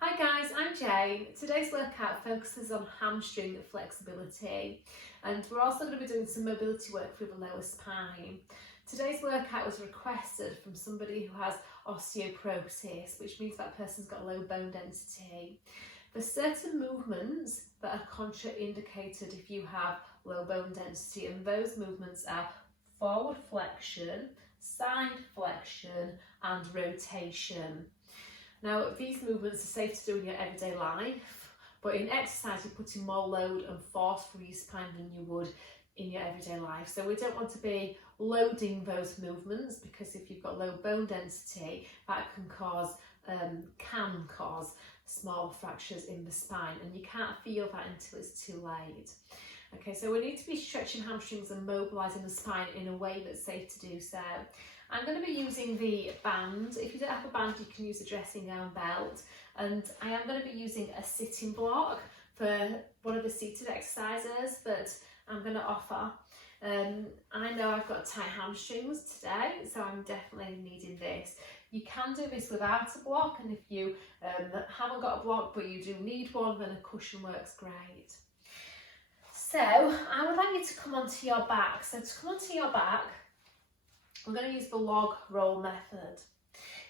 Hi guys, I'm Jane. Today's workout focuses on hamstring flexibility, and we're also going to be doing some mobility work for the lower spine. Today's workout was requested from somebody who has osteoporosis, which means that person's got low bone density. There's certain movements that are contraindicated if you have low bone density, and those movements are forward flexion, side flexion and rotation. Now, these movements are safe to do in your everyday life, but in exercise you're putting more load and force through your spine than you would in your everyday life. So we don't want to be loading those movements, because if you've got low bone density, that can cause small fractures in the spine, and you can't feel that until it's too late. Okay, so we need to be stretching hamstrings and mobilising the spine in a way that's safe to do so. I'm going to be using the band. If you don't have a band, you can use a dressing gown belt. And I am going to be using a sitting block for one of the seated exercises that I'm going to offer. I know I've got tight hamstrings today, so I'm definitely needing this. You can do this without a block, and if you haven't got a block but you do need one, then a cushion works great. So I would like you to come onto your back. So to come onto your back, we're going to use the log roll method.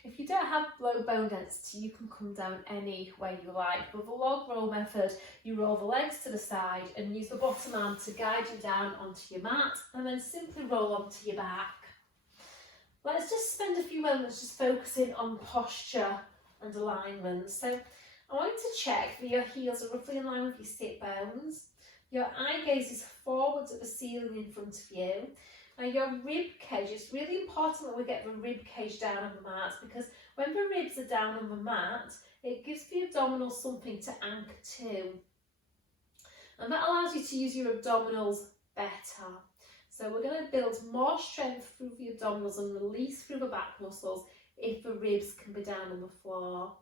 If you don't have low bone density, you can come down any way you like. But the log roll method, you roll the legs to the side and use the bottom arm to guide you down onto your mat, and then simply roll onto your back. Let's just spend a few moments just focusing on posture and alignment. So I want you to check that your heels are roughly in line with your sit bones. Your eye gaze is forwards at the ceiling in front of you. Now your rib cage, it's really important that we get the rib cage down on the mat, because when the ribs are down on the mat, it gives the abdominals something to anchor to. And that allows you to use your abdominals better. So we're going to build more strength through the abdominals and release through the back muscles if the ribs can be down on the floor.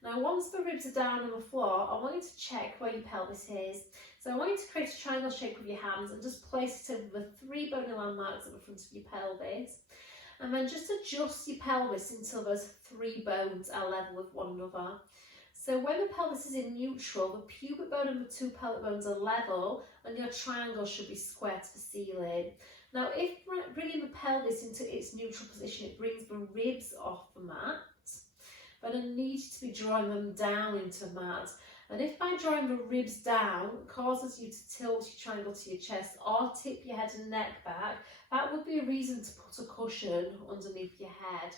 Now once the ribs are down on the floor, I want you to check where your pelvis is. So I want you to create a triangle shape with your hands and just place it over the 3 bony landmarks at the front of your pelvis. And then just adjust your pelvis until those 3 bones are level with one another. So when the pelvis is in neutral, the pubic bone and the 2 pelvic bones are level, and your triangle should be square to the ceiling. Now if bringing the pelvis into its neutral position, it brings the ribs off the mat, but I need you to be drawing them down into the mat. And if by drawing the ribs down causes you to tilt your triangle to your chest or tip your head and neck back, that would be a reason to put a cushion underneath your head.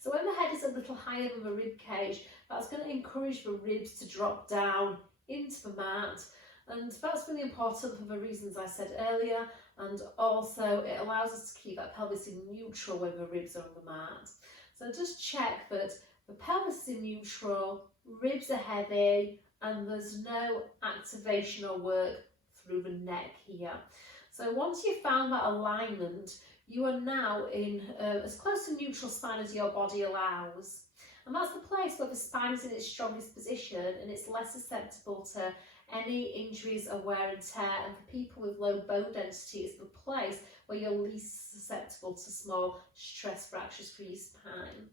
So when the head is a little higher than the rib cage, that's going to encourage the ribs to drop down into the mat. And that's really important for the reasons I said earlier, and also it allows us to keep that pelvis in neutral when the ribs are on the mat. So just check that the pelvis is in neutral, ribs are heavy, and there's no activation or work through the neck here. So once you've found that alignment, you are now in as close to neutral spine as your body allows. And that's the place where the spine is in its strongest position, and it's less susceptible to any injuries or wear and tear. And for people with low bone density, it's the place where you're least susceptible to small stress fractures for your spine.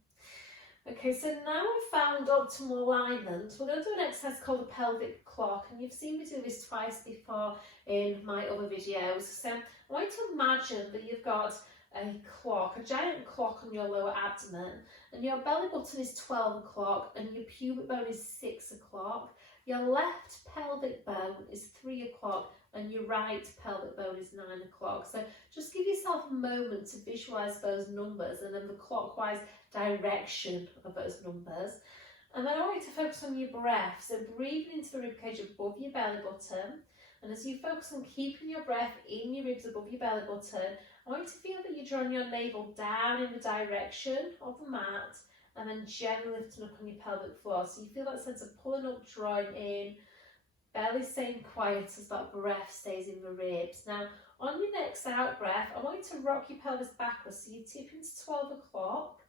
Okay, so now we've found optimal alignment, we're going to do an exercise called a pelvic clock, and you've seen me do this twice before in my other videos. So I want you to imagine that you've got a clock, a giant clock on your lower abdomen, and your belly button is 12 o'clock and your pubic bone is 6 o'clock. Your left pelvic bone is 3 o'clock and your right pelvic bone is 9 o'clock. So just give yourself a moment to visualise those numbers and then the clockwise direction of those numbers. And then I want you to focus on your breath. So breathing into the ribcage above your belly button. And as you focus on keeping your breath in your ribs above your belly button, I want you to feel that you're drawing your navel down in the direction of the mat, and then gently lifting up on your pelvic floor. So you feel that sense of pulling up, drawing in, belly staying quiet as that breath stays in the ribs. Now, on your next out breath, I want you to rock your pelvis backwards. So you tip into 12 o'clock,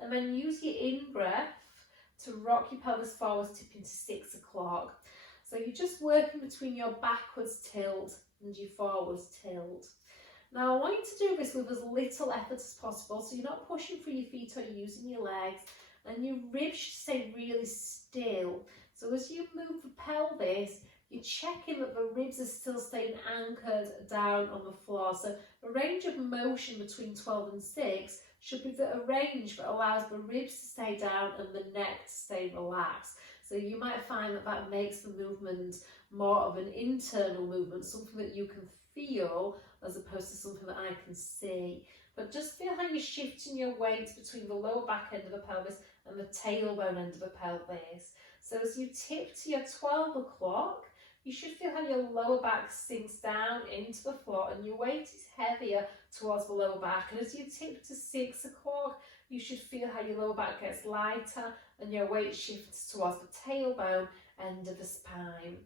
and then use your in breath to rock your pelvis forwards, tip into 6 o'clock. So you're just working between your backwards tilt and your forwards tilt. Now I want you to do this with as little effort as possible, so you're not pushing through your feet or using your legs, and your ribs should stay really still. So as you move the pelvis, you're checking that the ribs are still staying anchored down on the floor. So the range of motion between 12 and 6 should be a range that allows the ribs to stay down and the neck to stay relaxed. So you might find that that makes the movement more of an internal movement, something that you can feel as opposed to something that I can see. But just feel how you're shifting your weight between the lower back end of the pelvis and the tailbone end of the pelvis. So as you tip to your 12 o'clock, you should feel how your lower back sinks down into the floor and your weight is heavier towards the lower back. And as you tip to 6 o'clock, you should feel how your lower back gets lighter and your weight shifts towards the tailbone end of the spine.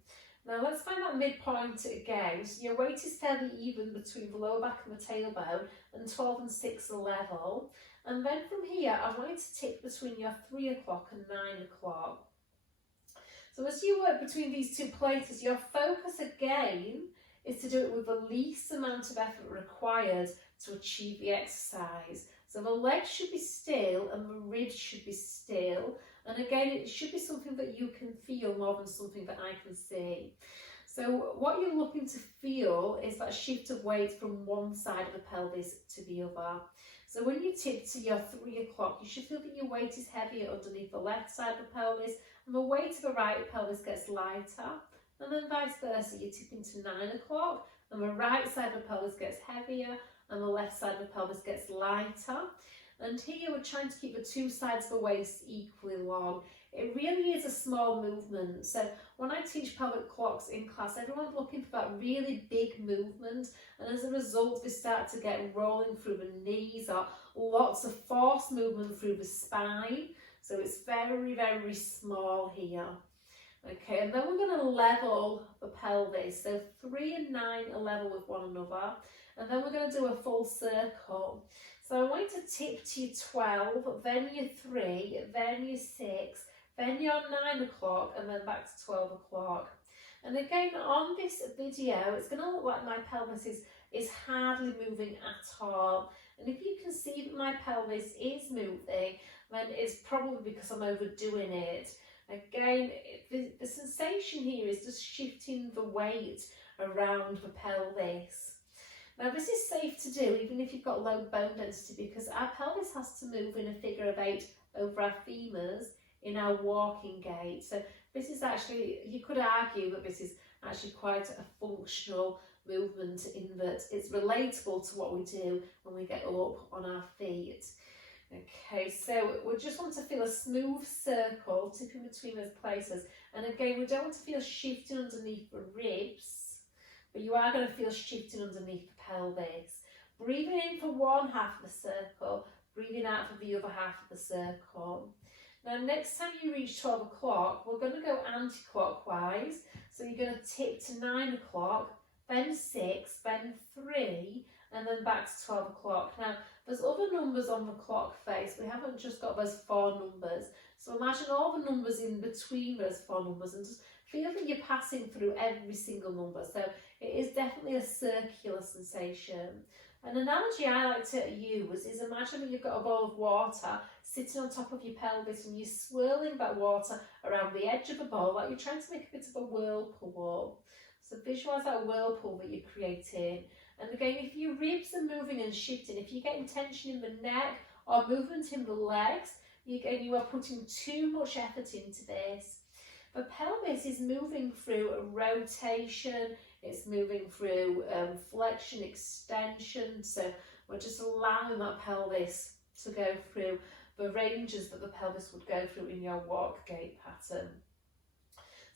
Now let's find that midpoint again. So your weight is fairly even between the lower back and the tailbone, and 12 and 6 are level. And then from here, I want you to tip between your 3 o'clock and 9 o'clock. So as you work between these two places, your focus again is to do it with the least amount of effort required to achieve the exercise. So the legs should be still and the ribs should be still. And again, it should be something that you can feel more than something that I can see. So what you're looking to feel is that shift of weight from one side of the pelvis to the other. So when you tip to your 3 o'clock, you should feel that your weight is heavier underneath the left side of the pelvis and the weight of the right pelvis gets lighter. And then vice versa, you tip into 9 o'clock and the right side of the pelvis gets heavier and the left side of the pelvis gets lighter. And here we're trying to keep the two sides of the waist equally long. It really is a small movement. So when I teach pelvic clocks in class, everyone's looking for that really big movement. And as a result, they start to get rolling through the knees or lots of force movement through the spine. So it's very, very small here. Okay, and then we're going to level the pelvis. So 3 and 9 are level with one another. And then we're going to do a full circle. So I want you to tip to your 12, then your 3, then your 6, then your 9 o'clock, and then back to 12 o'clock. And again, on this video, it's going to look like my pelvis is hardly moving at all. And if you can see that my pelvis is moving, then it's probably because I'm overdoing it. Again, the sensation here is just shifting the weight around the pelvis. Now this is safe to do even if you've got low bone density, because our pelvis has to move in a figure of 8 over our femurs in our walking gait. So this is actually, you could argue that this is actually quite a functional movement in that it's relatable to what we do when we get up on our feet. Okay, so we just want to feel a smooth circle tipping between those places. And again, we don't want to feel shifting underneath the ribs, but you are going to feel shifting underneath the pelvis. Breathing in for one half of the circle, breathing out for the other half of the circle. Now next time you reach 12 o'clock, we're going to go anti-clockwise. So you're going to tip to 9 o'clock, then 6, then 3, and then back to 12 o'clock. Now there's other numbers on the clock face. We haven't just got those 4 numbers. So imagine all the numbers in between those 4 numbers and just feel that you're passing through every single number. So it is definitely a circular sensation. An analogy I like to use is imagine that you've got a bowl of water sitting on top of your pelvis and you're swirling that water around the edge of the bowl like you're trying to make a bit of a whirlpool. So visualise that whirlpool that you're creating. And again, if your ribs are moving and shifting, if you're getting tension in the neck or movement in the legs, you are putting too much effort into this. The pelvis is moving through a rotation, it's moving through flexion, extension, so we're just allowing that pelvis to go through the ranges that the pelvis would go through in your walk gait pattern.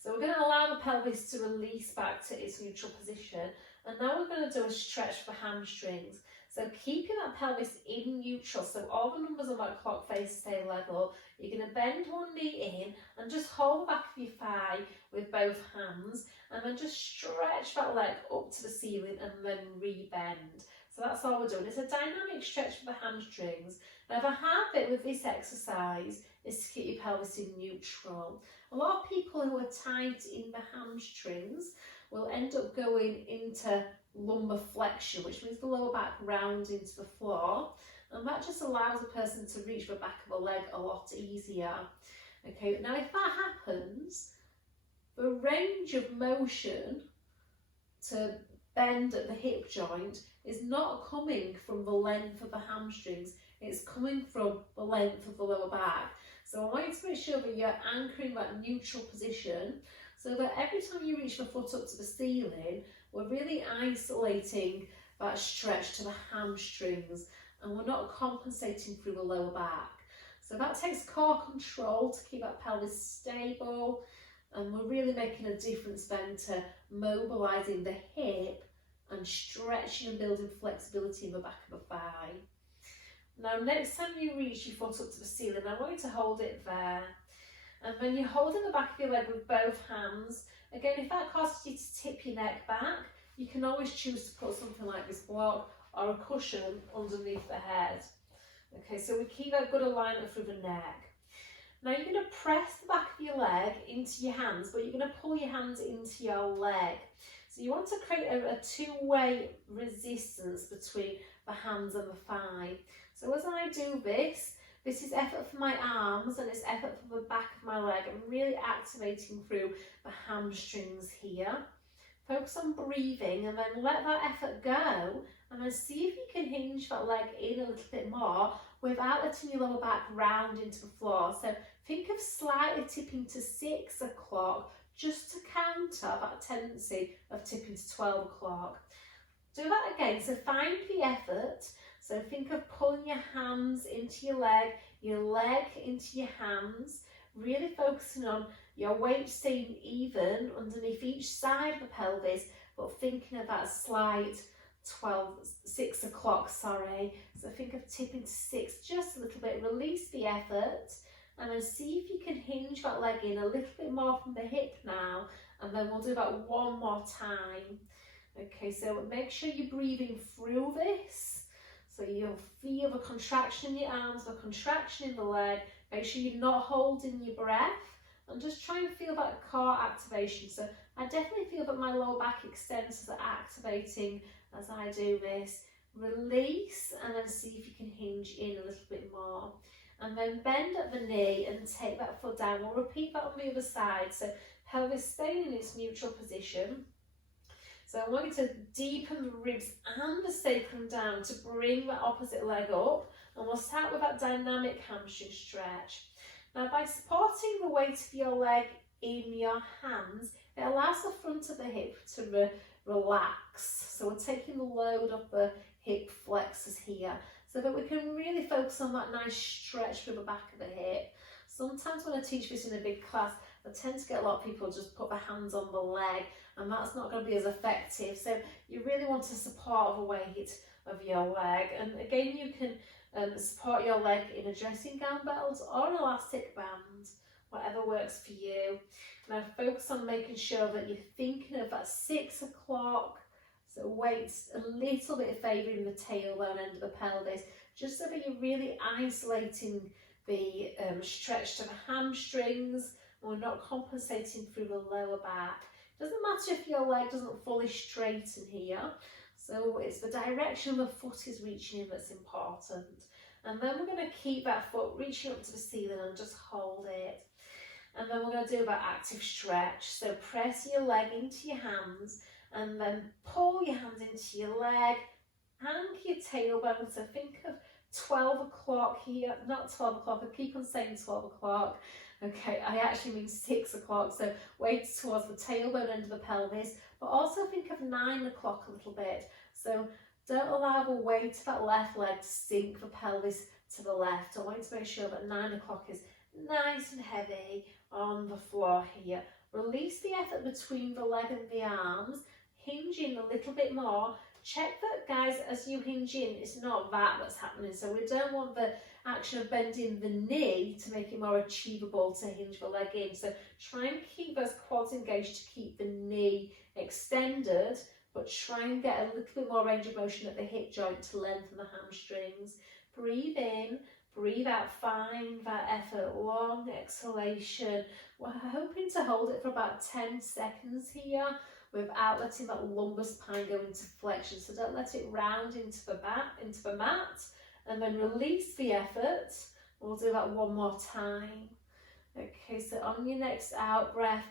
So we're going to allow the pelvis to release back to its neutral position, and now we're going to do a stretch for hamstrings. So keeping that pelvis in neutral, so all the numbers on that clock face stay level. You're going to bend one knee in and just hold the back of your thigh with both hands, and then just stretch that leg up to the ceiling and then re-bend. So that's all we're doing. It's a dynamic stretch for the hamstrings. Now the hard bit with this exercise is to keep your pelvis in neutral. A lot of people who are tight in the hamstrings will end up going into lumbar flexion, which means the lower back rounds into the floor. and that just allows a person to reach the back of the leg a lot easier. Okay, now if that happens, the range of motion to bend at the hip joint is not coming from the length of the hamstrings, it's coming from the length of the lower back. So I want you to make sure that you're anchoring that neutral position, so that every time you reach the foot up to the ceiling, we're really isolating that stretch to the hamstrings, and we're not compensating through the lower back. So that takes core control to keep that pelvis stable, and we're really making a difference then to mobilising the hip and stretching and building flexibility in the back of the thigh. Now next time you reach your foot up to the ceiling, I want you to hold it there. And then you're holding the back of your leg with both hands. Again, if that causes you to tip your neck back, you can always choose to put something like this block or a cushion underneath the head. Okay, so we keep that good alignment through the neck. Now you're going to press the back of your leg into your hands, but you're going to pull your hands into your leg. So you want to create a two-way resistance between the hands and the thigh. So as I do this, this is effort for my arms and it's effort for the back of my leg. I'm really activating through the hamstrings here. Focus on breathing and then let that effort go, and then see if you can hinge that leg in a little bit more without letting your lower back round into the floor. So think of slightly tipping to 6 o'clock just to counter that tendency of tipping to 12 o'clock. Do that again, so find the effort. So think of pulling your hands into your leg into your hands, really focusing on your weight staying even underneath each side of the pelvis, but thinking of that slight 6 o'clock, sorry. So think of tipping to 6 just a little bit, release the effort, and then see if you can hinge that leg in a little bit more from the hip now, and then we'll do that one more time. Okay, so make sure you're breathing through this, so you'll feel the contraction in your arms, the contraction in the leg. Make sure you're not holding your breath, and just try and feel that core activation. So I definitely feel that my lower back extensors are activating as I do this. Release, and then see if you can hinge in a little bit more. And then bend at the knee and take that foot down. We'll repeat that on the other side. So pelvis staying in its neutral position. So I want you to deepen the ribs and the sacrum down to bring that opposite leg up. And we'll start with that dynamic hamstring stretch. Now by supporting the weight of your leg in your hands, it allows the front of the hip to relax. So we're taking the load off the hip flexors here, so that we can really focus on that nice stretch through the back of the hip. Sometimes when I teach this in a big class, I tend to get a lot of people just put their hands on the leg, and that's not going to be as effective. So you really want to support the weight of your leg. And again, you can support your leg in a dressing gown belt or an elastic band, whatever works for you. Now focus on making sure that you're thinking of that 6 o'clock, so weights a little bit favouring the tailbone end of the pelvis, just so that you're really isolating the stretch to the hamstrings, and we're not compensating through the lower back. Doesn't matter if your leg doesn't fully straighten here, so it's the direction the foot is reaching in that's important. And then we're going to keep that foot reaching up to the ceiling and just hold it. And then we're going to do that active stretch. So press your leg into your hands and then pull your hands into your leg, anchor your tailbone. So think of 12 o'clock here, not 12 o'clock, I keep on saying 12 o'clock. Okay, I actually mean 6 o'clock. So weight towards the tailbone end of the pelvis, but also think of 9 o'clock a little bit. So don't allow the weight of that left leg to sink the pelvis to the left. I want you to make sure that 9 o'clock is nice and heavy on the floor here. Release the effort between the leg and the arms. Hinge in a little bit more. Check that, guys, as you hinge in, it's not that's happening. So we don't want the action of bending the knee to make it more achievable to hinge the leg in. So try and keep those quads engaged to keep the knee extended, but try and get a little bit more range of motion at the hip joint to lengthen the hamstrings. Breathe in, breathe out, find that effort, long exhalation. We're hoping to hold it for about 10 seconds here without letting that lumbar spine go into flexion. So don't let it round into the mat, and then release the effort. We'll do that one more time. Okay, so on your next out breath,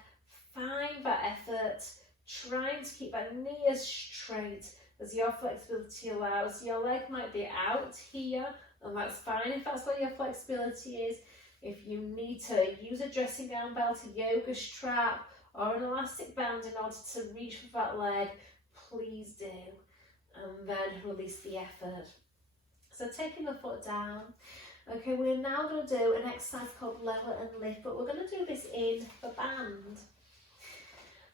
find that effort, trying to keep that knee as straight as your flexibility allows. Your leg might be out here, and that's fine if that's where your flexibility is. If you need to use a dressing gown belt, a yoga strap, or an elastic band in order to reach for that leg, please do. And then release the effort. So taking the foot down. Okay, we're now going to do an exercise called lower and lift, but we're going to do this in the band.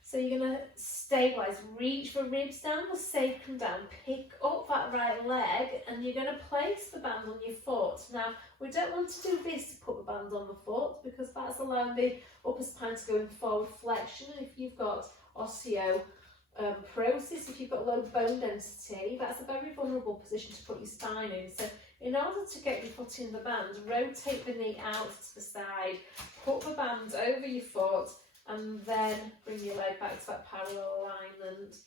So you're going to stabilise, reach the ribs down, the sacrum down, pick up that right leg, and you're going to place the band on your foot. Now, we don't want to do this to put the band on the foot, because that's allowing the upper spine to go in forward flexion. And if you've got osteoporosis, if you've got low bone density, that's a very vulnerable position to put your spine in. So in order to get your foot in the band, rotate the knee out to the side, put the band over your foot, and then bring your leg back to that parallel alignment.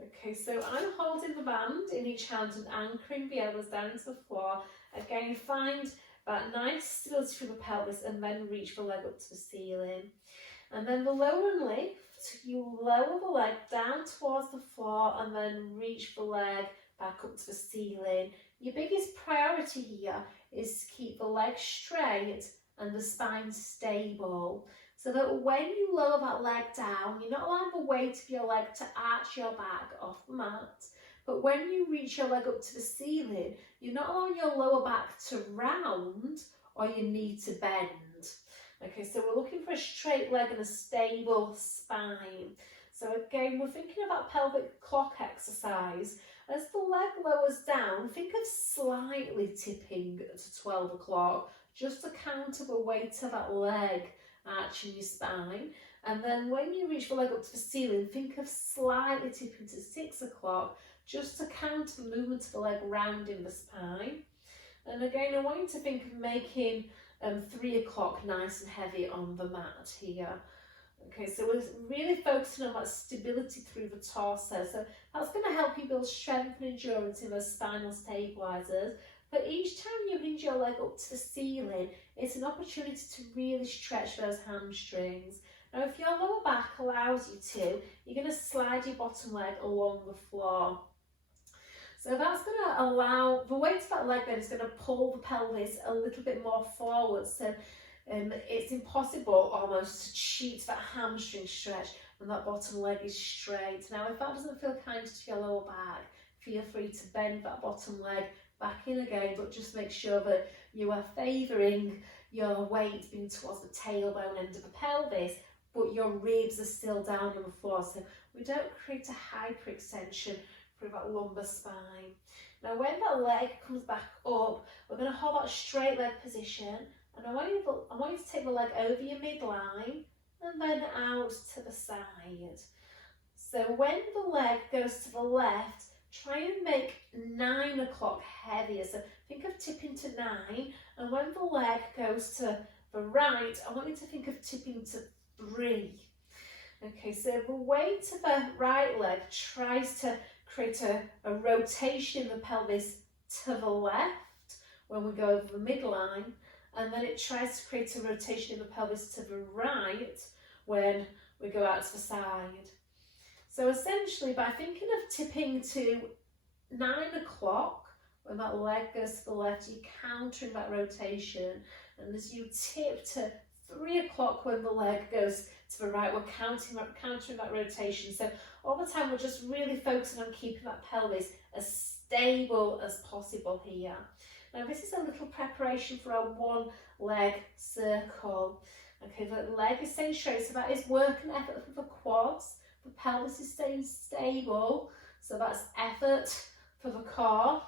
Okay, so I'm holding the band in each hand and anchoring the elbows down into the floor. Again, find that nice stability through the pelvis and then reach the leg up to the ceiling. And then the lower and lift, you lower the leg down towards the floor and then reach the leg back up to the ceiling. Your biggest priority here is to keep the leg straight and the spine stable, so that when you lower that leg down, you're not allowing the weight of your leg to arch your back off the mat, but when you reach your leg up to the ceiling, you're not allowing your lower back to round or your knee to bend. Okay, so we're looking for a straight leg and a stable spine. So again, we're thinking about pelvic clock exercise. As the leg lowers down, think of slightly tipping to 12 o'clock, just to counter the weight of that leg arching your spine. And then when you reach the leg up to the ceiling, think of slightly tipping to 6 o'clock, just to counter the movement of the leg rounding the spine. And again, I want you to think of making 3 o'clock nice and heavy on the mat here. Okay, so we're really focusing on that stability through the torso. So that's going to help you build strength and endurance in those spinal stabilizers. But each time you hinge your leg up to the ceiling, it's an opportunity to really stretch those hamstrings. Now, if your lower back allows you to, you're going to slide your bottom leg along the floor. So that's going to allow, the weight of that leg then is going to pull the pelvis a little bit more forward. So it's impossible almost to cheat that hamstring stretch when that bottom leg is straight. Now, if that doesn't feel kind to your lower back, feel free to bend that bottom leg back in again, but just make sure that you are favouring your weight being towards the tailbone end of the pelvis, but your ribs are still down on the floor, so we don't create a hyperextension through that lumbar spine. Now, when that leg comes back up, we're going to hold that straight leg position, and I want you to take the leg over your midline and then out to the side. So when the leg goes to the left, try and make 9 o'clock heavier. So think of tipping to 9, and when the leg goes to the right, I want you to think of tipping to 3. Okay, so the weight of the right leg tries to create a rotation in the pelvis to the left when we go over the midline, and then it tries to create a rotation in the pelvis to the right when we go out to the side. So essentially, by thinking of tipping to 9 o'clock, when that leg goes to the left, you're countering that rotation. And as you tip to 3 o'clock when the leg goes to the right, we're countering that rotation. So all the time, we're just really focusing on keeping that pelvis as stable as possible here. Now, this is a little preparation for our one leg circle. Okay, the leg is staying straight, so that is work and effort for the quads. The pelvis is staying stable, so that's effort for the core.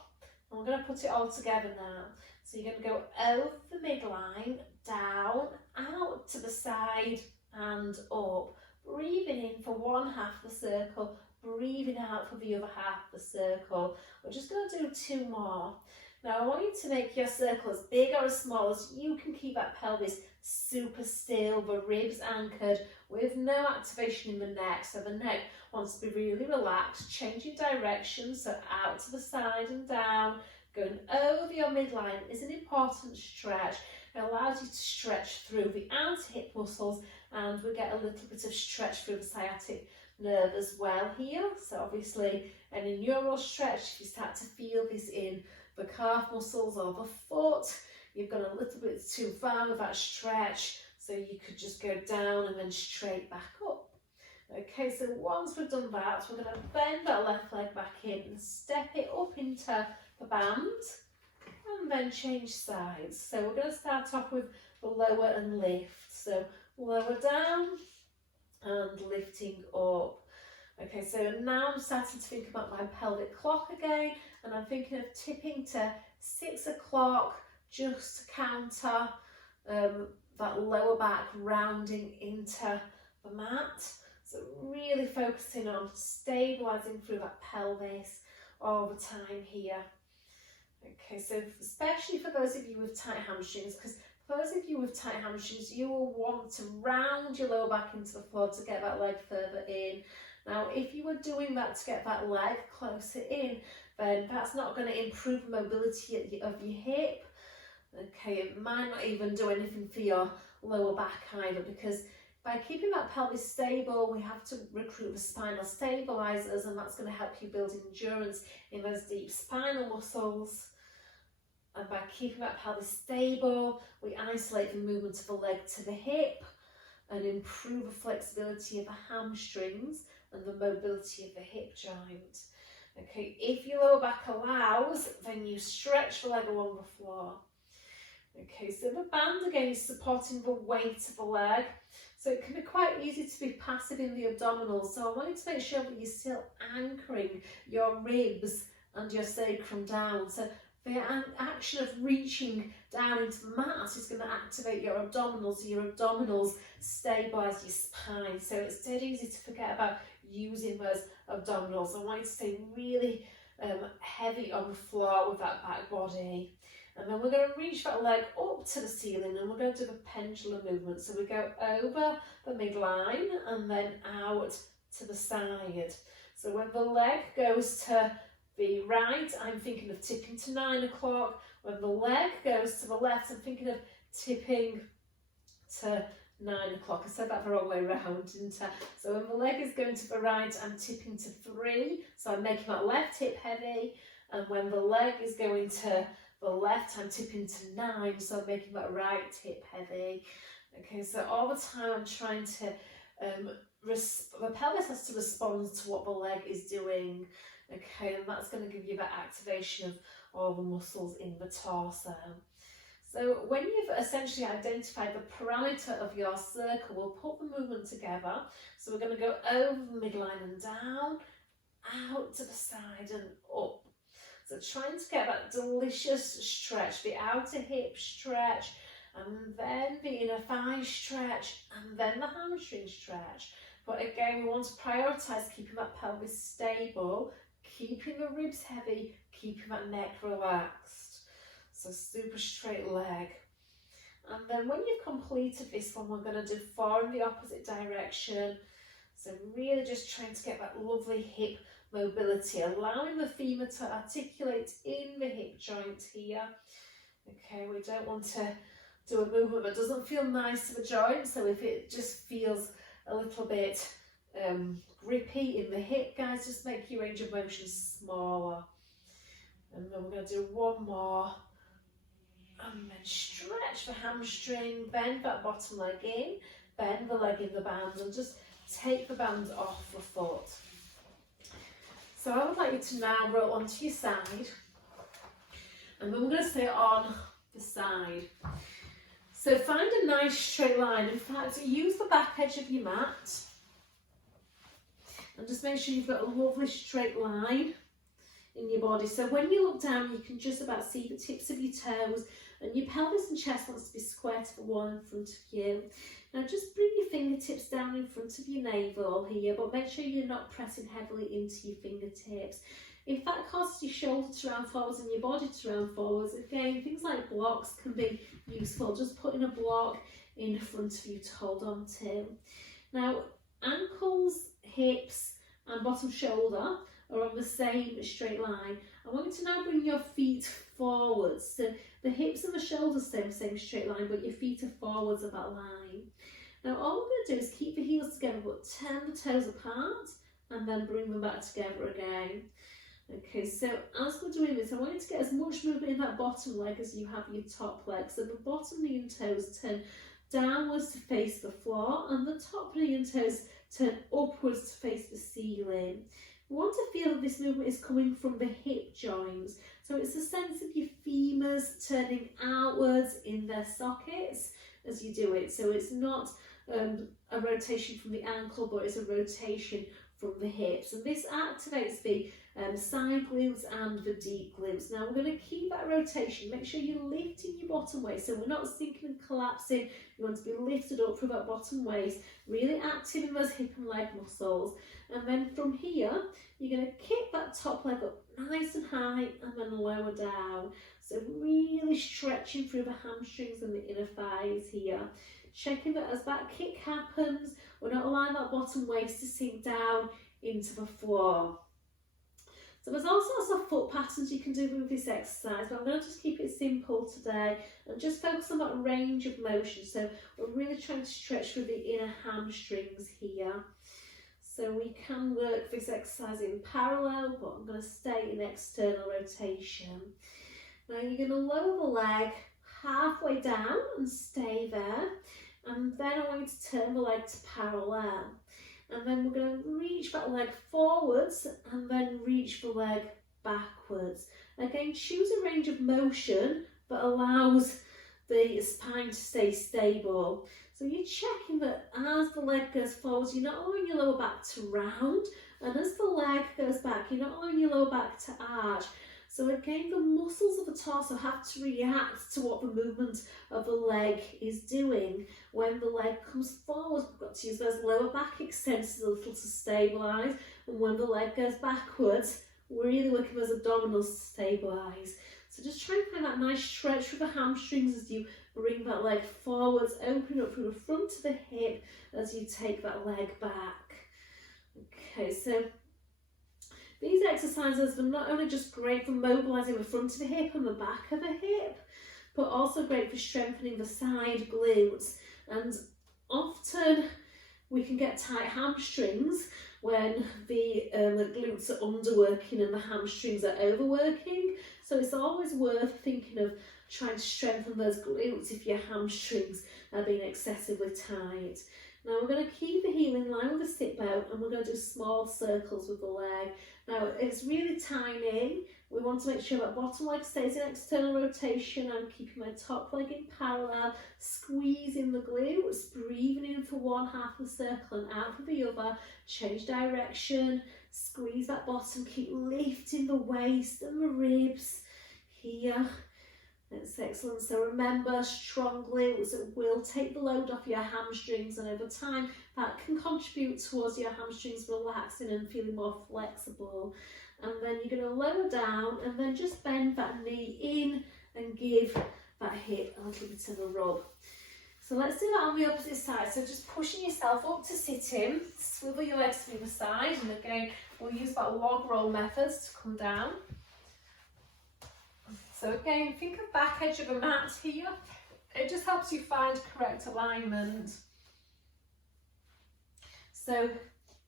And we're going to put it all together now. So you're going to go over the midline, down, out to the side and up. Breathing in for one half of the circle, breathing out for the other half of the circle. We're just going to do 2 more. Now I want you to make your circle as big or as small as you can. Keep that pelvis super still, the ribs anchored, with no activation in the neck. So the neck wants to be really relaxed, changing direction, so out to the side and down, going over your midline is an important stretch. It allows you to stretch through the outer hip muscles, and we get a little bit of stretch through the sciatic nerve as well here. So obviously any neural stretch, if you start to feel this in the calf muscles or the foot, you've gone a little bit too far with that stretch, so you could just go down and then straight back up. Okay, so once we've done that, we're going to bend that left leg back in and step it up into the band, and then change sides. So we're going to start off with the lower and lift. So lower down and lifting up. Okay, so now I'm starting to think about my pelvic clock again, and I'm thinking of tipping to 6 o'clock just to counter that lower back rounding into the mat. So really focusing on stabilising through that pelvis all the time here. Okay, so especially for those of you with tight hamstrings, because for those of you with tight hamstrings, you will want to round your lower back into the floor to get that leg further in. Now, if you were doing that to get that leg closer in, then that's not going to improve the mobility of your hip. Okay, it might not even do anything for your lower back either, because by keeping that pelvis stable, we have to recruit the spinal stabilizers, and that's going to help you build endurance in those deep spinal muscles. And by keeping that pelvis stable, we isolate the movement of the leg to the hip and improve the flexibility of the hamstrings and the mobility of the hip joint. Okay, if your lower back allows, then you stretch the leg along the floor. Okay, so the band again is supporting the weight of the leg. So it can be quite easy to be passive in the abdominals. So I wanted to make sure that you're still anchoring your ribs and your sacrum down. So the action of reaching down into the mat is going to activate your abdominals. So your abdominals stabilise your spine. So it's dead easy to forget about using those abdominals. I want you to stay really heavy on the floor with that back body. And then we're going to reach that leg up to the ceiling, and we're going to do the pendulum movement. So we go over the midline and then out to the side. So when the leg goes to the right, I'm thinking of tipping to 9 o'clock. When the leg goes to the left, I'm thinking of tipping to 9 o'clock. I said that the wrong way around, didn't I? So when the leg is going to the right, I'm tipping to 3. So I'm making that left hip heavy. And when the leg is going to the left, I'm tipping to 9, so I'm making that right hip heavy. Okay, so all the time I'm trying to, the pelvis has to respond to what the leg is doing. Okay, and that's going to give you that activation of all the muscles in the torso. So when you've essentially identified the parameter of your circle, we'll put the movement together. So we're going to go over the midline and down, out to the side and up. So trying to get that delicious stretch, the outer hip stretch, and then the inner thigh stretch, and then the hamstring stretch. But again, we want to prioritise keeping that pelvis stable, keeping the ribs heavy, keeping that neck relaxed. So super straight leg. And then when you've completed this one, we're going to do 4 in the opposite direction. So really just trying to get that lovely hip mobility, allowing the femur to articulate in the hip joint here. Okay, we don't want to do a movement that doesn't feel nice to the joint, so if it just feels a little bit grippy in the hip, guys, just make your range of motion smaller. And then we're going to do one more, and then stretch the hamstring, bend that bottom leg in, bend the leg in the band, and just take the band off the foot. So I would like you to now roll onto your side, and then we're going to stay on the side. So find a nice straight line. In fact, use the back edge of your mat, and just make sure you've got a lovely straight line in your body. So when you look down, you can just about see the tips of your toes, and your pelvis and chest wants to be square to the wall in front of you. Now just bring your fingertips down in front of your navel here, but make sure you're not pressing heavily into your fingertips. If that causes your shoulder to round forwards and your body to round forwards, again, things like blocks can be useful. Just putting a block in front of you to hold on to. Now, ankles, hips and bottom shoulder are on the same straight line. I want you to now bring your feet forwards. So the hips and the shoulders stay in the same straight line, but your feet are forwards of that line. Now all we're going to do is keep the heels together, but turn the toes apart and then bring them back together again. Okay, so as we're doing this, I want you to get as much movement in that bottom leg as you have your top leg. So the bottom knee and toes turn downwards to face the floor, and the top knee and toes turn upwards to face the ceiling. We want to feel that this movement is coming from the hip joints. So it's a sense of your femurs turning outwards in their sockets as you do it. So it's not a rotation from the ankle, but it's a rotation from the hips. And this activates the side glutes and the deep glutes. Now we're going to keep that rotation. Make sure you're lifting your bottom waist. So we're not sinking and collapsing. You want to be lifted up through that bottom waist, really active in those hip and leg muscles. And then from here, you're going to kick that top leg up nice and high and then lower down. So really stretching through the hamstrings and the inner thighs here. Checking that as that kick happens, we're not allowing that bottom waist to sink down into the floor. So there's all sorts of foot patterns you can do with this exercise, but I'm going to just keep it simple today and just focus on that range of motion. So we're really trying to stretch through the inner hamstrings here. So we can work this exercise in parallel, but I'm going to stay in external rotation. Now you're going to lower the leg halfway down and stay there, and then I want you to turn the leg to parallel. And then we're going to reach that leg forwards and then reach the leg backwards. Again, choose a range of motion that allows the spine to stay stable. So you're checking that as the leg goes forwards, you're not allowing your lower back to round, and as the leg goes back, you're not allowing your lower back to arch. So again, the muscles of the torso have to react to what the movement of the leg is doing. When the leg comes forward, we've got to use those lower back extensors a little to stabilise. And when the leg goes backwards, we're really working those abdominals to stabilise. So just try and find that nice stretch through the hamstrings as you bring that leg forwards, open up through the front of the hip as you take that leg back. Okay, so these exercises are not only just great for mobilising the front of the hip and the back of the hip, but also great for strengthening the side glutes. And often we can get tight hamstrings when the glutes are underworking and the hamstrings are overworking. So it's always worth thinking of trying to strengthen those glutes if your hamstrings are being excessively tight. Now we're going to keep the heel in line with the sit bone, and we're going to do small circles with the leg. Now it's really tiny. We want to make sure that bottom leg stays in external rotation. I'm keeping my top leg in parallel, squeezing the glutes, breathing in for one half of the circle and out for the other. Change direction, squeeze that bottom, keep lifting the waist and the ribs here. That's excellent. So remember, strong glutes will take the load off your hamstrings, and over time that can contribute towards your hamstrings relaxing and feeling more flexible. And then you're going to lower down and then just bend that knee in and give that hip a little bit of a rub. So let's do that on the opposite side. So just pushing yourself up to sitting, swivel your legs to the other side, and again we'll use that log roll method to come down. So again, think of back edge of a mat here. It just helps you find correct alignment. So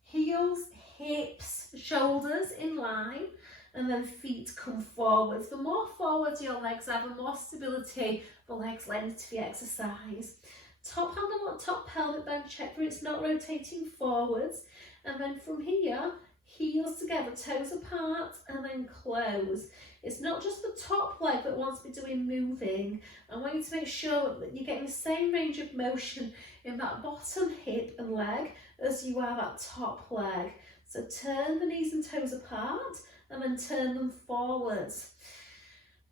heels, hips, shoulders in line, and then feet come forwards. The more forwards your legs are, the more stability the legs lend to the exercise. Top hand on top pelvic bone, check that it's not rotating forwards. And then from here, heels together, toes apart, and then close. It's not just the top leg that wants to be doing moving. I want you to make sure that you're getting the same range of motion in that bottom hip and leg as you are that top leg. So turn the knees and toes apart and then turn them forwards.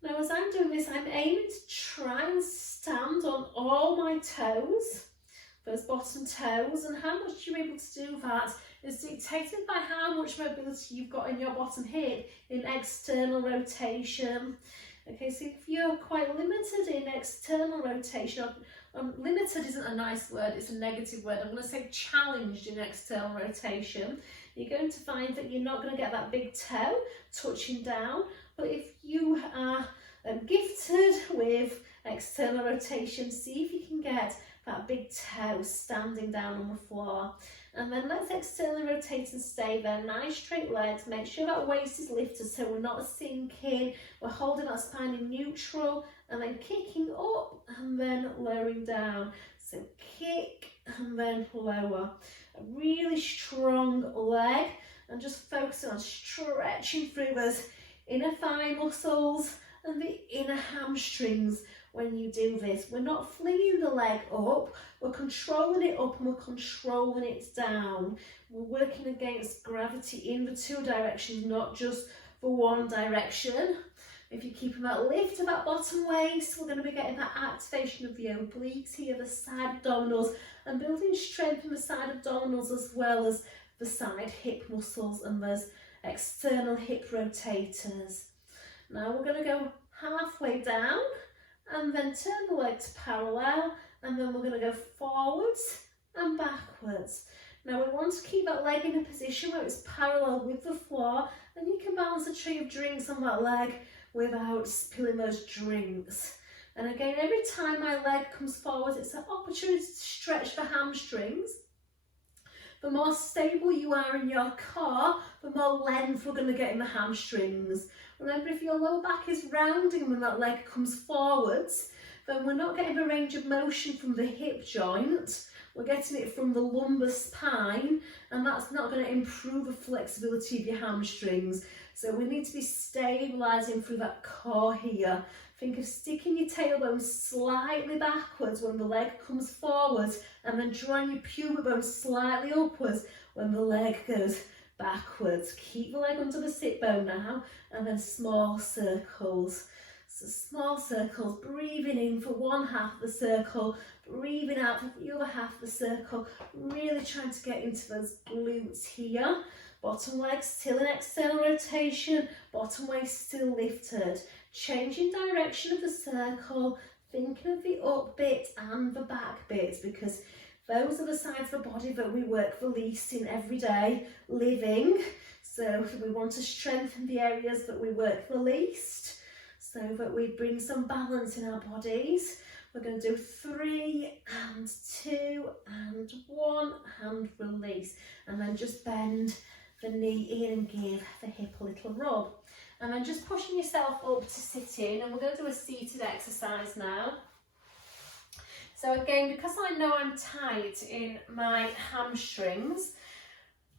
Now as I'm doing this, I'm aiming to try and stand on all my toes, those bottom toes, and how much you're able to do that is dictated by how much mobility you've got in your bottom hip in external rotation. Okay, so if you're quite limited in external rotation, limited isn't a nice word, it's a negative word. I'm going to say challenged in external rotation. You're going to find that you're not going to get that big toe touching down, but if you are gifted with external rotation. See if you can get that big toe standing down on the floor. And then let's externally rotate and stay there. Nice straight legs. Make sure that waist is lifted so we're not sinking. We're holding that spine in neutral and then kicking up and then lowering down. So kick and then lower. A really strong leg, and just focusing on stretching through those inner thigh muscles and the inner hamstrings. When you do this, we're not flinging the leg up, we're controlling it up and we're controlling it down. We're working against gravity in the two directions, not just for one direction. If you're keeping that lift of that bottom waist, we're going to be getting that activation of the obliques here, the side abdominals, and building strength in the side abdominals as well as the side hip muscles and those external hip rotators. Now we're going to go halfway down and then turn the leg to parallel, and then we're going to go forwards and backwards. Now we want to keep that leg in a position where it's parallel with the floor, and you can balance a tray of drinks on that leg without spilling those drinks. And again, every time my leg comes forward, it's an opportunity to stretch the hamstrings. The more stable you are in your core, the more length we're going to get in the hamstrings. Remember, if your lower back is rounding when that leg comes forwards, then we're not getting the range of motion from the hip joint. We're getting it from the lumbar spine, and that's not going to improve the flexibility of your hamstrings. So we need to be stabilising through that core here. Think of sticking your tailbone slightly backwards when the leg comes forward, and then drawing your pubic bone slightly upwards when the leg goes backwards. Keep the leg under the sit bone now, and then small circles. So small circles, breathing in for one half of the circle, breathing out for the other half of the circle, really trying to get into those glutes here. Bottom leg still in external rotation, bottom waist still lifted. Changing direction of the circle, thinking of the up bit and the back bit, because those are the sides of the body that we work the least in everyday living. So we want to strengthen the areas that we work the least, so that we bring some balance in our bodies. We're going to do 3 and 2 and 1 and release, and then just bend the knee in and give the hip a little rub. And then just pushing yourself up to sit in, and we're going to do a seated exercise now. So again, because I know I'm tight in my hamstrings,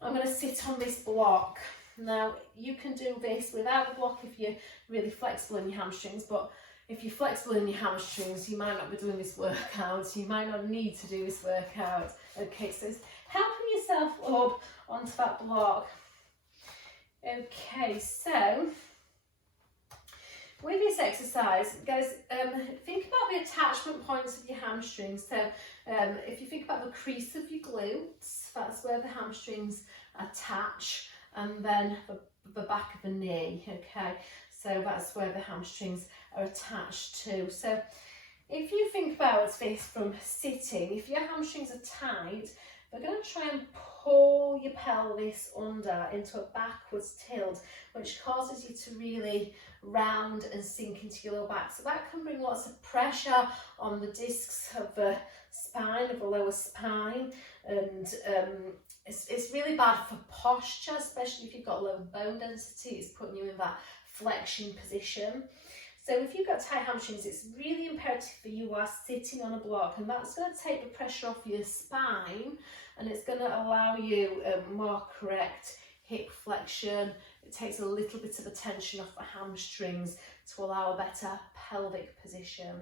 I'm going to sit on this block. Now, you can do this without the block if you're really flexible in your hamstrings, but if you're flexible in your hamstrings, you might not be doing this workout. You might not need to do this workout. Okay, so it's helping yourself up onto that block. Okay, so with this exercise, guys, think about the attachment points of your hamstrings. So if you think about the crease of your glutes, that's where the hamstrings attach, and then the back of the knee, okay? So that's where the hamstrings are attached to. So if you think about this from sitting, if your hamstrings are tight, they're going to try and pull your pelvis under into a backwards tilt, which causes you to really round and sink into your lower back. So that can bring lots of pressure on the discs of the spine, of the lower spine, and it's really bad for posture, especially if you've got low bone density. It's putting you in that flexion position. So if you've got tight hamstrings, it's really imperative that you are sitting on a block, and that's going to take the pressure off your spine, and it's going to allow you more correct hip flexion. It takes a little bit of the tension off the hamstrings to allow a better pelvic position.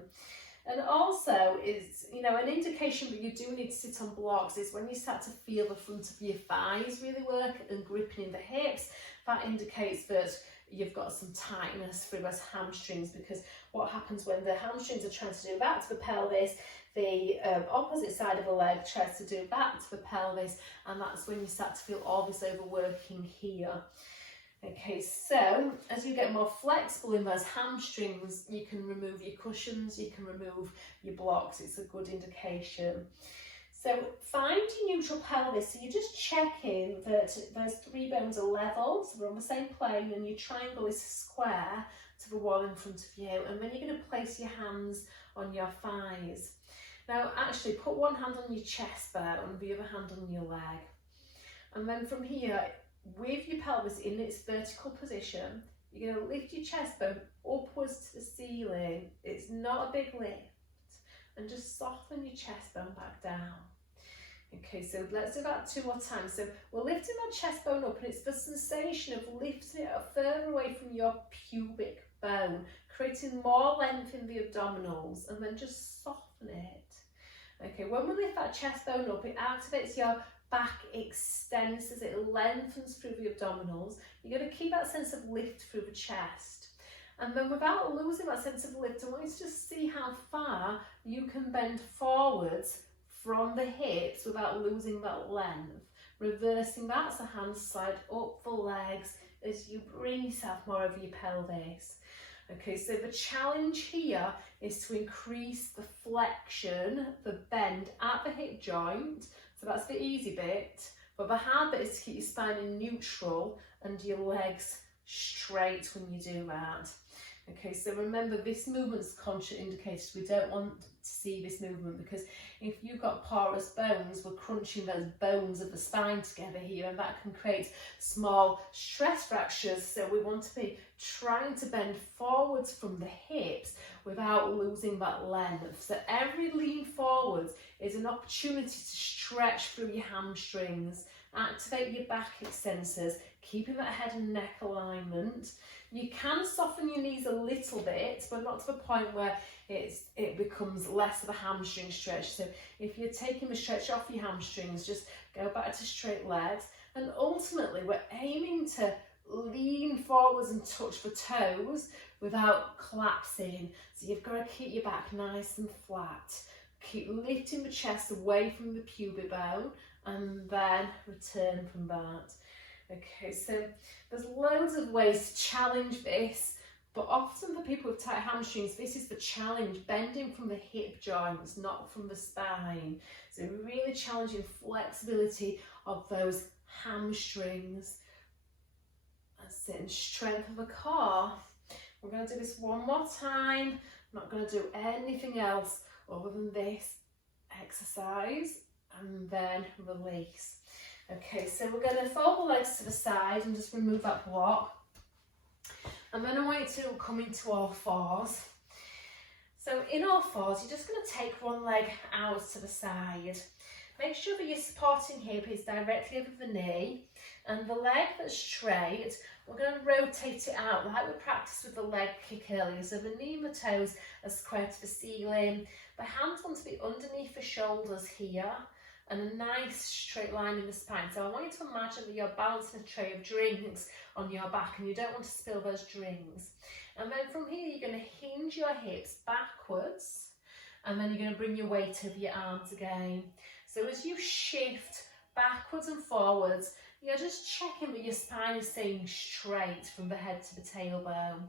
And also, is, you know, an indication that you do need to sit on blocks is when you start to feel the front of your thighs really work and gripping in the hips. That indicates that you've got some tightness through those hamstrings, because what happens when the hamstrings are trying to do that to the pelvis, the opposite side of the leg tries to do that to the pelvis, and that's when you start to feel all this overworking here. Okay, so as you get more flexible in those hamstrings, you can remove your cushions, you can remove your blocks. It's a good indication. So find your neutral pelvis. So you're just checking that those 3 bones are level, so we're on the same plane, and your triangle is square. to the wall in front of you, and then you're going to place your hands on your thighs. Now actually put one hand on your chest bone, the other hand on your leg, and then from here, with your pelvis in its vertical position, you're going to lift your chest bone upwards to the ceiling. It's not a big lift, and just soften your chest bone back down. Okay, so let's do that 2 more times. So we're lifting that chest bone up, and it's the sensation of lifting it further away from your pubic bone, creating more length in the abdominals, and then just soften it. Okay, when we lift that chest bone up, it activates your back extensors, it lengthens through the abdominals. You're going to keep that sense of lift through the chest. And then without losing that sense of lift, I want you to just see how far you can bend forwards from the hips without losing that length. Reversing that, so hands slide up the legs as you bring yourself more over your pelvis. Okay, so the challenge here is to increase the flexion, the bend at the hip joint. So that's the easy bit. But the hard bit is to keep your spine in neutral and your legs straight when you do that. Okay, so remember, this movement's contraindicated. We don't want to see this movement, because if you've got porous bones, we're crunching those bones of the spine together here, and that can create small stress fractures. So we want to be trying to bend forwards from the hips without losing that length. So every lean forwards is an opportunity to stretch through your hamstrings, activate your back extensors, keeping that head and neck alignment. You can soften your knees a little bit, but not to the point where it becomes less of a hamstring stretch. So if you're taking the stretch off your hamstrings, just go back to straight legs. And ultimately, we're aiming to lean forwards and touch the toes without collapsing. So you've got to keep your back nice and flat. Keep lifting the chest away from the pubic bone, and then return from that. Okay, so there's loads of ways to challenge this, but often for people with tight hamstrings, this is the challenge, bending from the hip joints, not from the spine. So really challenging flexibility of those hamstrings. That's it, and strength of the core. We're going to do this one more time. I'm not going to do anything else other than this exercise, and then release. Okay, so we're going to fold the legs to the side and just remove that block. And then I want you to come into all fours. So in all fours, you're just going to take one leg out to the side. Make sure that your supporting hip is directly over the knee, and the leg that's straight, we're going to rotate it out like we practiced with the leg kick earlier. So the knee and the toes are square to the ceiling. The hands want to be underneath the shoulders here, and a nice straight line in the spine. So I want you to imagine that you're balancing a tray of drinks on your back, and you don't want to spill those drinks. And then from here, you're going to hinge your hips backwards, and then you're going to bring your weight over your arms again. So as you shift backwards and forwards, you're just checking that your spine is staying straight from the head to the tailbone.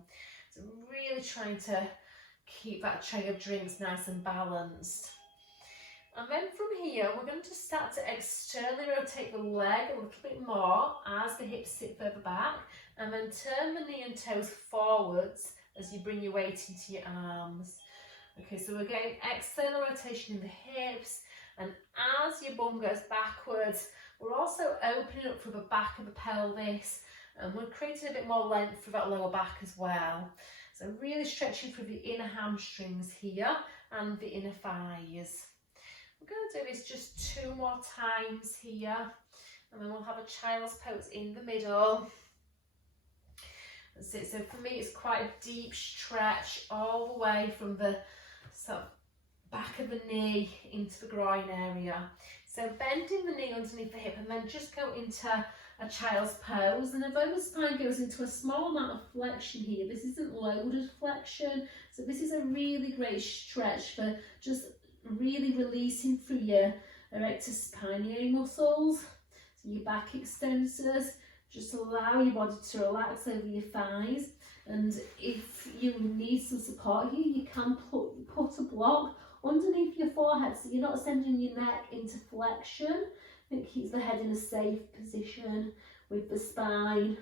So really trying to keep that tray of drinks nice and balanced. And then from here, we're going to start to externally rotate the leg a little bit more as the hips sit further back, and then turn the knee and toes forwards as you bring your weight into your arms. Okay, so we're getting external rotation in the hips, and as your bum goes backwards, we're also opening up through the back of the pelvis, and we're creating a bit more length through that lower back as well. So really stretching through the inner hamstrings here and the inner thighs. We're going to do this just 2 more times here, and then we'll have a child's pose in the middle. That's it. So for me, it's quite a deep stretch all the way from the sort of back of the knee into the groin area. So bending the knee underneath the hip, and then just go into a child's pose. And although the spine goes into a small amount of flexion here, this isn't loaded flexion. So this is a really great stretch for just really releasing through your erector spinae muscles, so your back extensors. Just allow your body to relax over your thighs, and if you need some support here, you can put a block underneath your forehead so you're not sending your neck into flexion. It keeps the head in a safe position with the spine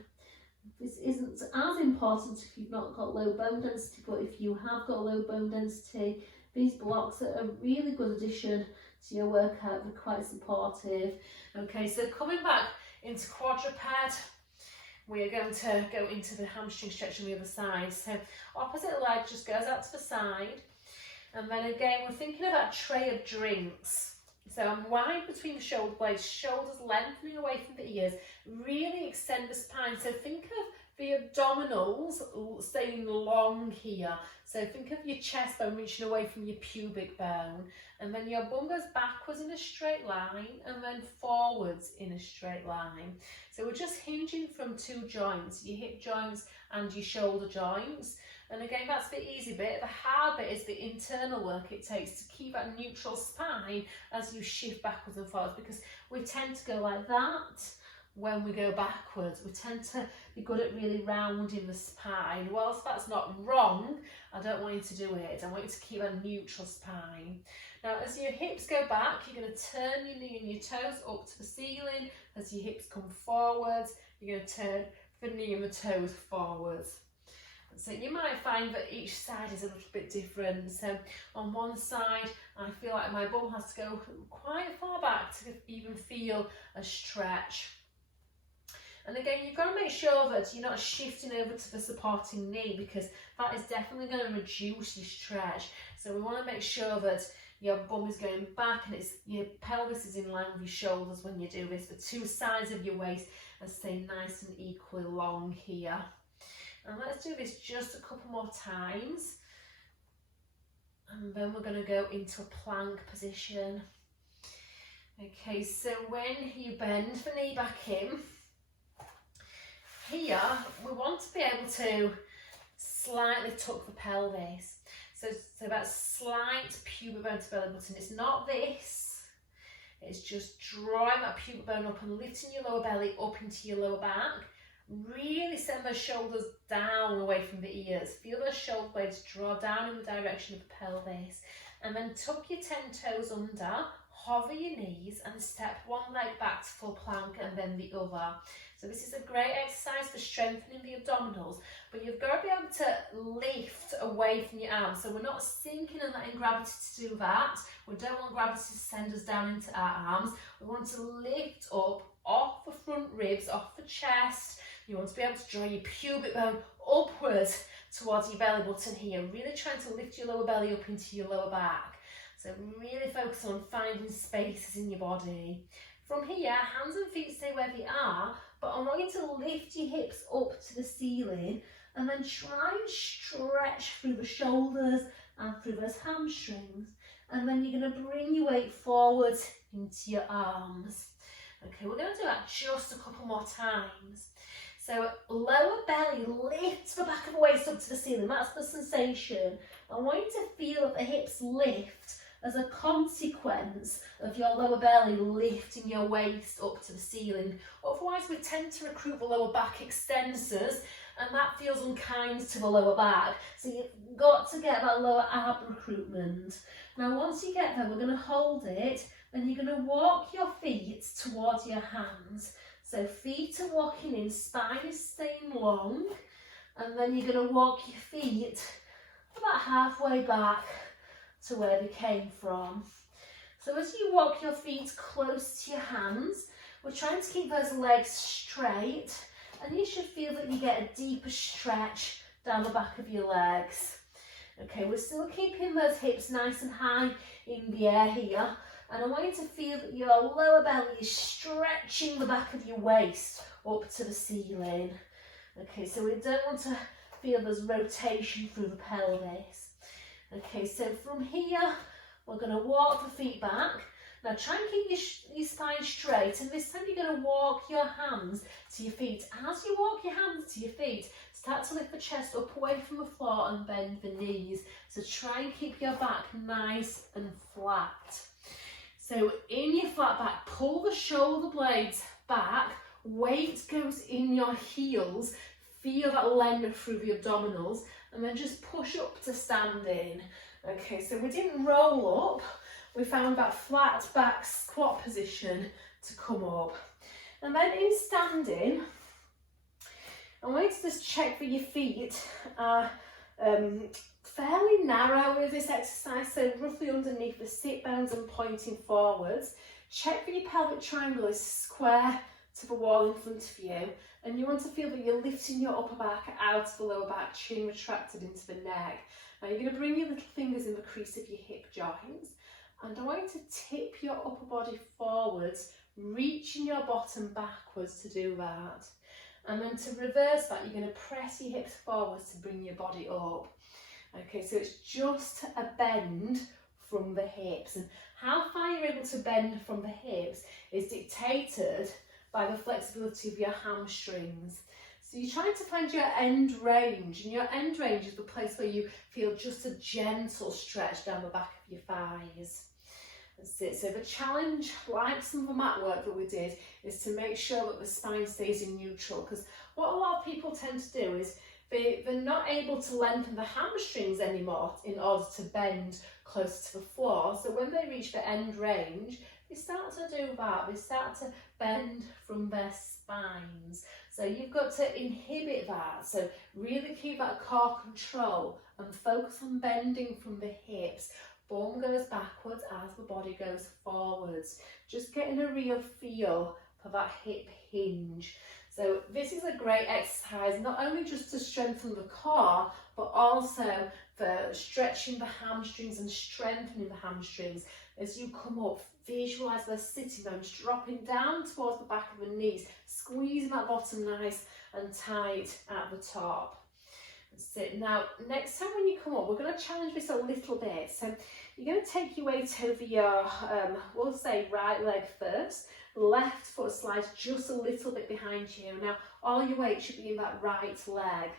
this isn't as important if you've not got low bone density, but if you have got low bone density, these blocks are a really good addition to your workout. They're quite supportive. Okay, so coming back into quadruped, we are going to go into the hamstring stretch on the other side. So opposite leg just goes out to the side. And then again, we're thinking about tray of drinks. So I'm wide between the shoulder blades, shoulders lengthening away from the ears, really extend the spine. So think of the abdominals staying long here. So think of your chest bone reaching away from your pubic bone, and then your bum goes backwards in a straight line and then forwards in a straight line. So we're just hinging from two joints, your hip joints and your shoulder joints. And again, that's the easy bit. The hard bit is the internal work it takes to keep that neutral spine as you shift backwards and forwards, because we tend to go like that when we go backwards. We tend to be good at really rounding the spine. Whilst that's not wrong, I don't want you to do it. I want you to keep a neutral spine. Now, as your hips go back, you're going to turn your knee and your toes up to the ceiling. As your hips come forwards, you're going to turn the knee and the toes forwards. So you might find that each side is a little bit different. So on one side, I feel like my bum has to go quite far back to even feel a stretch. And again, you've got to make sure that you're not shifting over to the supporting knee, because that is definitely going to reduce your stretch. So we want to make sure that your bum is going back and your pelvis is in line with your shoulders when you do this. The two sides of your waist are staying nice and equally long here. And let's do this just a couple more times. And then we're going to go into a plank position. Okay, so when you bend the knee back in, here we want to be able to slightly tuck the pelvis. So that slight pubic bone to belly button. It's not this. It's just drawing that pubic bone up and lifting your lower belly up into your lower back. Really send those shoulders down away from the ears. Feel those shoulder blades draw down in the direction of the pelvis. And then tuck your 10 toes under, hover your knees and step one leg back to full plank and then the other. So this is a great exercise for strengthening the abdominals, but you've got to be able to lift away from your arms. So we're not sinking and letting gravity to do that. We don't want gravity to send us down into our arms. We want to lift up off the front ribs, off the chest. You want to be able to draw your pubic bone upwards towards your belly button here. Really trying to lift your lower belly up into your lower back. So really focus on finding spaces in your body. From here, hands and feet stay where they are, but I want you to lift your hips up to the ceiling and then try and stretch through the shoulders and through those hamstrings. And then you're going to bring your weight forward into your arms. Okay, we're going to do that just a couple more times. So lower belly, lift the back of the waist up to the ceiling. That's the sensation. I want you to feel that the hips lift as a consequence of your lower belly lifting your waist up to the ceiling. Otherwise, we tend to recruit the lower back extensors, and that feels unkind to the lower back. So you've got to get that lower ab recruitment. Now, once you get there, we're going to hold it, and you're going to walk your feet towards your hands. So feet are walking in, spine is staying long, and then you're going to walk your feet about halfway back to where they came from. So as you walk your feet close to your hands, we're trying to keep those legs straight, and you should feel that you get a deeper stretch down the back of your legs. Okay, we're still keeping those hips nice and high in the air here, and I want you to feel that your lower belly is stretching the back of your waist up to the ceiling. Okay, so we don't want to feel there's rotation through the pelvis. Okay, so from here, we're going to walk the feet back. Now try and keep your spine straight, and this time you're going to walk your hands to your feet. As you walk your hands to your feet, start to lift the chest up away from the floor and bend the knees. So try and keep your back nice and flat. So in your flat back, pull the shoulder blades back, weight goes in your heels, feel that length through the abdominals, and then just push up to standing. Okay, so we didn't roll up, we found that flat back squat position to come up. And then in standing, I want you to just check that your feet are fairly narrow with this exercise, so roughly underneath the sit bones and pointing forwards. Check that your pelvic triangle is square to the wall in front of you, and you want to feel that you're lifting your upper back out of the lower back, chin retracted into the neck. Now you're going to bring your little fingers in the crease of your hip joints, and I want you to tip your upper body forwards, reaching your bottom backwards to do that. And then to reverse that, you're going to press your hips forwards to bring your body up. Okay, so it's just a bend from the hips, and how far you're able to bend from the hips is dictated by the flexibility of your hamstrings. So you're trying to find your end range, and your end range is the place where you feel just a gentle stretch down the back of your thighs. That's it. So the challenge, like some of the mat work that we did, is to make sure that the spine stays in neutral, because what a lot of people tend to do is they're not able to lengthen the hamstrings anymore in order to bend close to the floor. So when they reach the end range, they start to do that. They start to bend from their spines. So you've got to inhibit that. So really keep that core control and focus on bending from the hips. Bum goes backwards as the body goes forwards. Just getting a real feel for that hip hinge. So this is a great exercise, not only just to strengthen the core, but also for stretching the hamstrings and strengthening the hamstrings. As you come up, visualise those sitting bones dropping down towards the back of the knees, squeezing that bottom nice and tight at the top. That's it. Now, next time when you come up, we're going to challenge this a little bit. So you're going to take your weight over your, we'll say right leg first. Left foot slides just a little bit behind you. Now, all your weight should be in that right leg.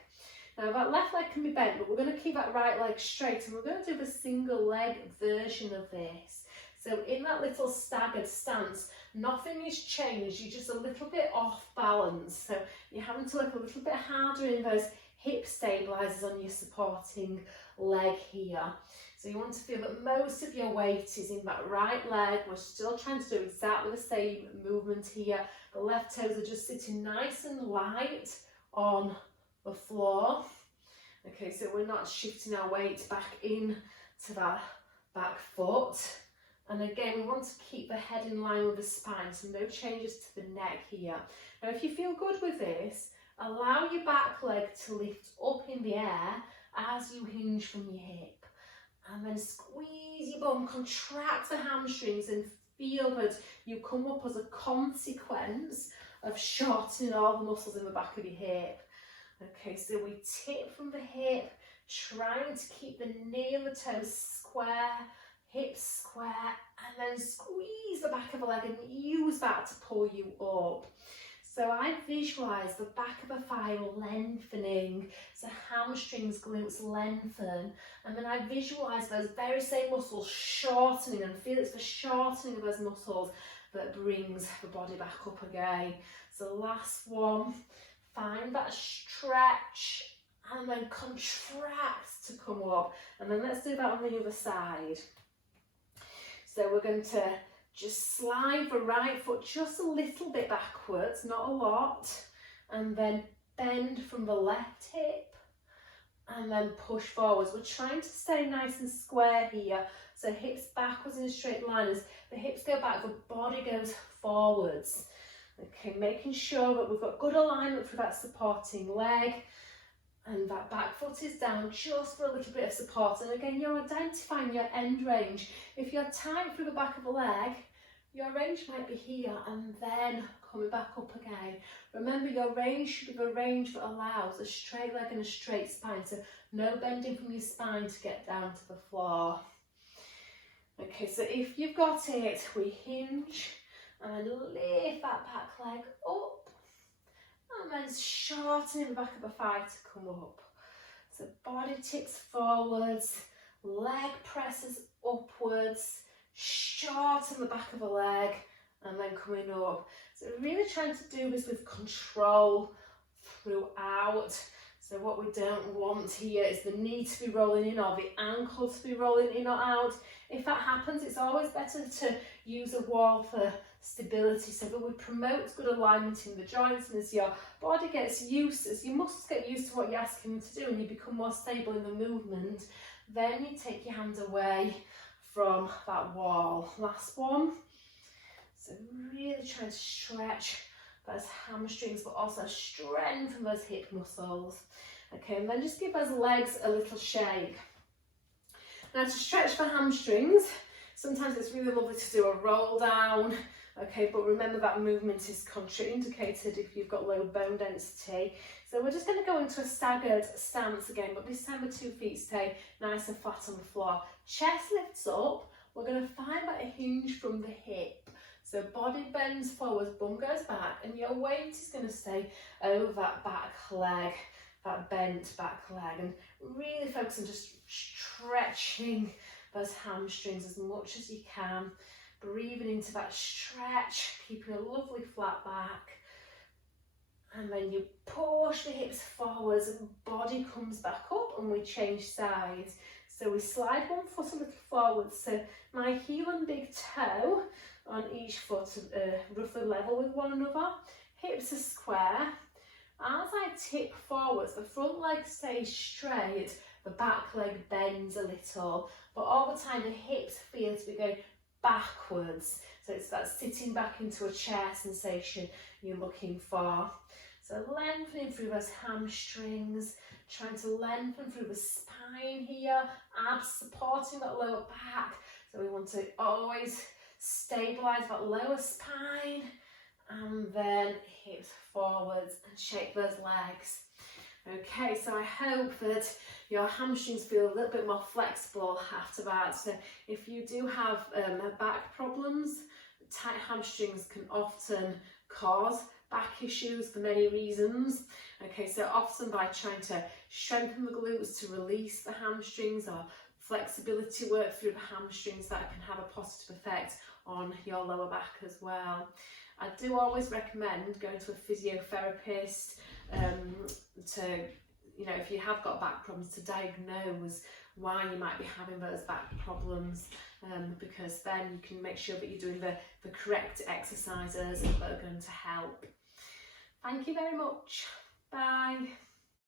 Now, that left leg can be bent, but we're going to keep that right leg straight, and we're going to do the single leg version of this. So in that little staggered stance, nothing is changed. You're just a little bit off balance. So you're having to work a little bit harder in those hip stabilizers on your supporting leg here. So you want to feel that most of your weight is in that right leg. We're still trying to do exactly the same movement here. The left toes are just sitting nice and light on the floor. Okay, so we're not shifting our weight back in to that back foot. And again, we want to keep the head in line with the spine, so no changes to the neck here. Now, if you feel good with this, allow your back leg to lift up in the air as you hinge from your hip. And then squeeze your bum, contract the hamstrings, and feel that you come up as a consequence of shortening all the muscles in the back of your hip. Okay, so we tip from the hip, trying to keep the knee and the toes square, hips square, and then squeeze the back of the leg and use that to pull you up. So I visualise the back of the thigh lengthening, so hamstrings, glutes lengthen, and then I visualise those very same muscles shortening, and feel it's the shortening of those muscles that brings the body back up again. So last one, find that stretch and then contract to come up, and then let's do that on the other side. So we're going to just slide the right foot just a little bit backwards, not a lot, and then bend from the left hip and then push forwards. We're trying to stay nice and square here, so hips backwards in a straight line. As the hips go back, the body goes forwards. Okay, making sure that we've got good alignment for that supporting leg, and that back foot is down just for a little bit of support. And again, you're identifying your end range. If you're tight through the back of the leg, your range might be here and then coming back up again. Remember, your range should be the range that allows a straight leg and a straight spine, so no bending from your spine to get down to the floor. Okay, so if you've got it, we hinge and lift that back leg up, and then shortening the back of the thigh to come up. So body tips forwards, leg presses upwards, shorten the back of the leg, and then coming up. So really trying to do this with control throughout. So what we don't want here is the knee to be rolling in or the ankle to be rolling in or out. If that happens, it's always better to use a wall for stability, so that we promote good alignment in the joints, and as your body gets used, as your muscles get used to what you're asking them to do and you become more stable in the movement, then you take your hands away from that wall. Last one. So really trying to stretch those hamstrings, but also strengthen those hip muscles. Okay, and then just give those legs a little shake. Now to stretch the hamstrings, sometimes it's really lovely to do a roll down. Okay, but remember that movement is contraindicated if you've got low bone density. So we're just going to go into a staggered stance again, but this time the 2 feet stay nice and flat on the floor. Chest lifts up. We're going to find that hinge from the hip. So body bends forwards, bum goes back, and your weight is going to stay over that back leg, that bent back leg, and really focus on just stretching those hamstrings as much as you can. Breathing into that stretch, keeping a lovely flat back. And then you push the hips forwards and body comes back up, and we change sides. So we slide one foot a little forward. So my heel and big toe on each foot roughly level with one another. Hips are square. As I tip forwards, the front leg stays straight, the back leg bends a little, but all the time the hips feel to be going backwards. So it's that sitting back into a chair sensation you're looking for. So lengthening through those hamstrings, trying to lengthen through the spine here, abs supporting that lower back. So we want to always stabilize that lower spine, and then hips forwards and shake those legs. Okay, so I hope that your hamstrings feel a little bit more flexible after that. So if you do have back problems, tight hamstrings can often cause back issues for many reasons. Okay, so often by trying to strengthen the glutes to release the hamstrings, or flexibility work through the hamstrings, that can have a positive effect on your lower back as well. I do always recommend going to a physiotherapist to, you know, if you have got back problems, to diagnose why you might be having those back problems, because then you can make sure that you're doing the correct exercises that are going to help. Thank you very much. Bye.